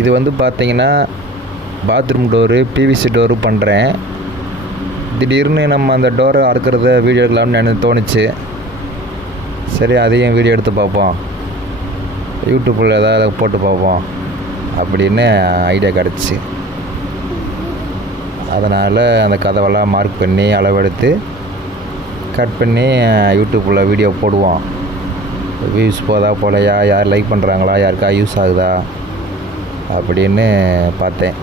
இது வந்து பார்த்தீங்கன்னா பாத்ரூம் டோரு, பிவிசி டோரு பண்ணுறேன். திடீர்னு நம்ம அந்த டோரை அறுக்கிறத வீடியோ எடுக்கலாம்னு எனக்கு தோணுச்சு. சரி, அதையும் வீடியோ எடுத்து பார்ப்போம், யூடியூப்பில் ஏதாவது போட்டு பார்ப்போம் அப்படின்னு ஐடியா கிடச்சி. அதனால் அந்த கதவெல்லாம் மார்க் பண்ணி அளவெடுத்து கட் பண்ணி யூடியூப்பில் வீடியோ போடுவோம். வியூஸ் போதா போலையா, யார் லைக் பண்ணுறாங்களா, யாருக்கா யூஸ் ஆகுதா அப்படின்னு பார்த்தேன்.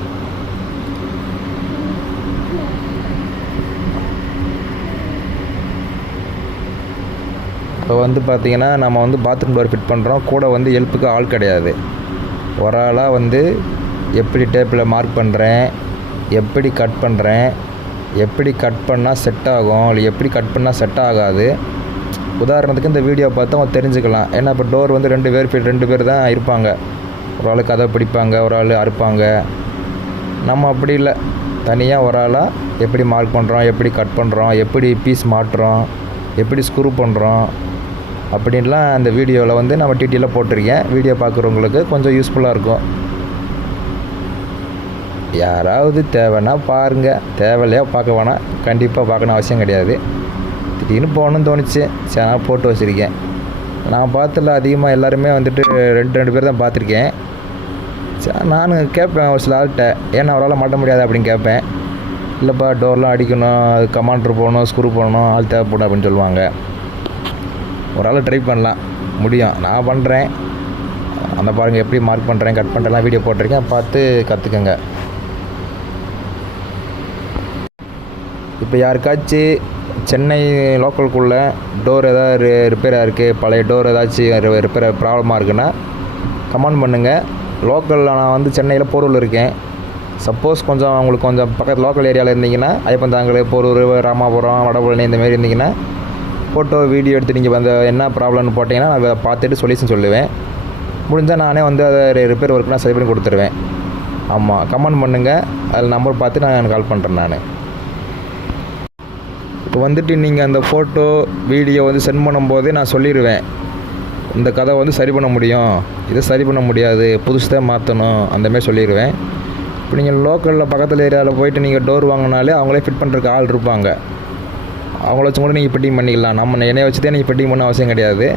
இப்போ வந்து பார்த்திங்கன்னா நம்ம வந்து பாத்ரூம் டோர் ஃபிட் பண்ணுறோம். கூட வந்து ஹெல்ப்புக்கு ஆள் கிடையாது. ஒரு ஆளாக வந்து எப்படி டேப்பில் மார்க் பண்ணுறேன், எப்படி கட் பண்ணுறேன், எப்படி கட் பண்ணால் செட் ஆகும், இல்லை எப்படி கட் பண்ணால் செட் ஆகாது. உதாரணத்துக்கு இந்த வீடியோ பார்த்து அவங்க தெரிஞ்சுக்கலாம். ஏன்னா இப்போ டோர் வந்து ரெண்டு பேர் தான் இருப்பாங்க. ஒரு ஆள் கதை பிடிப்பாங்க, ஒரு ஆள் அறுப்பாங்க. நம்ம அப்படி இல்லை, தனியாக ஒரு ஆளாக எப்படி மார்க் பண்ணுறோம், எப்படி கட் பண்ணுறோம், எப்படி பீஸ் மாட்டுறோம், எப்படி ஸ்க்ரூ பண்ணுறோம் அப்படின்லாம் அந்த வீடியோவில் வந்து நம்ம டீட்டெயிலாக போட்டிருக்கேன். வீடியோ பார்க்குறவங்களுக்கு கொஞ்சம் யூஸ்ஃபுல்லாக இருக்கும். யாராவது தேவைன்னா பாருங்கள், தேவையில்லையா பார்க்க வேணாம். கண்டிப்பாக பார்க்கணும் அவசியம் கிடையாது. திடீர்னு போகணுன்னு தோணுச்சு, சரி நான் போட்டு வச்சுருக்கேன். நான் பார்த்ததில் அதிகமாக எல்லாருமே வந்துட்டு ரெண்டு பேர் தான் பார்த்துருக்கேன். சரி, நான் கேட்பேன் ஒரு சில ஆள்கிட்ட, ஏன்னா அவரால் மாட்ட முடியாது அப்படின்னு கேட்பேன். இல்லைப்பா, டோர்லாம் அடிக்கணும், அது கமாண்டர் போகணும், ஸ்க்ரூ போடணும், ஆள் தேவைப்படும் அப்படின்னு சொல்லுவாங்க. ஒரு ஆள் ட்ரை பண்ணலாம், முடியும். நான் பண்ணுறேன். அந்த பாருங்கள் எப்படி மார்க் பண்ணுறேன், கட் பண்ணுறேன், வீடியோ போட்டிருக்கேன், பார்த்து கற்றுக்கங்க. இப்போ யாருக்காச்சும் சென்னை லோக்கலுக்குள்ளே டோர் எதாவது ரிப்பேராக இருக்குது, பழைய டோர் ஏதாச்சும் ரிப்பேர் ப்ராப்ளமாக இருக்குன்னா கமெண்ட் பண்ணுங்கள். லோக்கலில் நான் வந்து சென்னையில் போரூரில் இருக்கேன். சப்போஸ் கொஞ்சம் உங்களுக்கு கொஞ்சம் பக்கத்தில் லோக்கல் ஏரியாவில் இருந்தீங்கன்னா, ஐயப்பந்தாங்கல், போரூர், ராமாபுரம், வடபழனி இந்த மாதிரி இருந்தீங்கன்னா ஃபோட்டோ வீடியோ எடுத்து நீங்கள் வந்து என்ன ப்ராப்ளம்னு போட்டிங்கன்னா நான் அதை பார்த்துட்டு சொல்யூஷன் சொல்லுவேன். முடிஞ்சால் நானே வந்து அதை ரிப்பேர் ஒர்க் நான் சரி பண்ணி கொடுத்துருவேன். ஆமாம், கமெண்ட் பண்ணுங்கள். அதில் நம்பர் பார்த்து நான் கால் பண்ணுறேன். நான் இப்போ வந்துட்டு நீங்கள் அந்த ஃபோட்டோ வீடியோ வந்து சென்ட் பண்ணும்போதே நான் சொல்லிடுவேன், இந்த கதை வந்து சரி பண்ண முடியும், இதை சரி பண்ண முடியாது, புதுசு தான் மாற்றணும், அந்தமாதிரி சொல்லிடுவேன். இப்போ நீங்கள் லோக்கலில் பக்கத்தில் ஏரியாவில் போய்ட்டு நீங்கள் டோர் வாங்கினாலே அவங்களே ஃபிட் பண்ணுறதுக்கு ஆள் இருப்பாங்க. அவங்கள வச்சு கூட நீங்கள் ஃபிட்டிங் பண்ணிக்கலாம். நம்ம என்னைய வச்சு தான் நீங்கள் ஃபிட்டிங் பண்ண அவசியம் கிடையாது.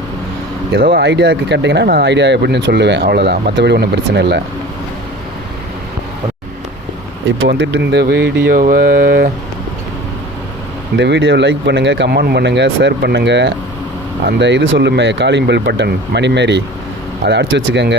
ஏதோ ஐடியாவுக்கு கேட்டிங்கன்னா நான் ஐடியா எப்படின்னு சொல்லுவேன், அவ்வளோதான். மற்றபடி ஒன்றும் பிரச்சனை இல்லை. இப்போ வந்துட்டு இந்த வீடியோவை லைக் பண்ணுங்கள், கமெண்ட் பண்ணுங்கள், ஷேர் பண்ணுங்கள். அந்த இது சொல்லுமே காலிங் பெல் பட்டன் மணி மாரி, அதை அடித்து வச்சுக்கோங்க.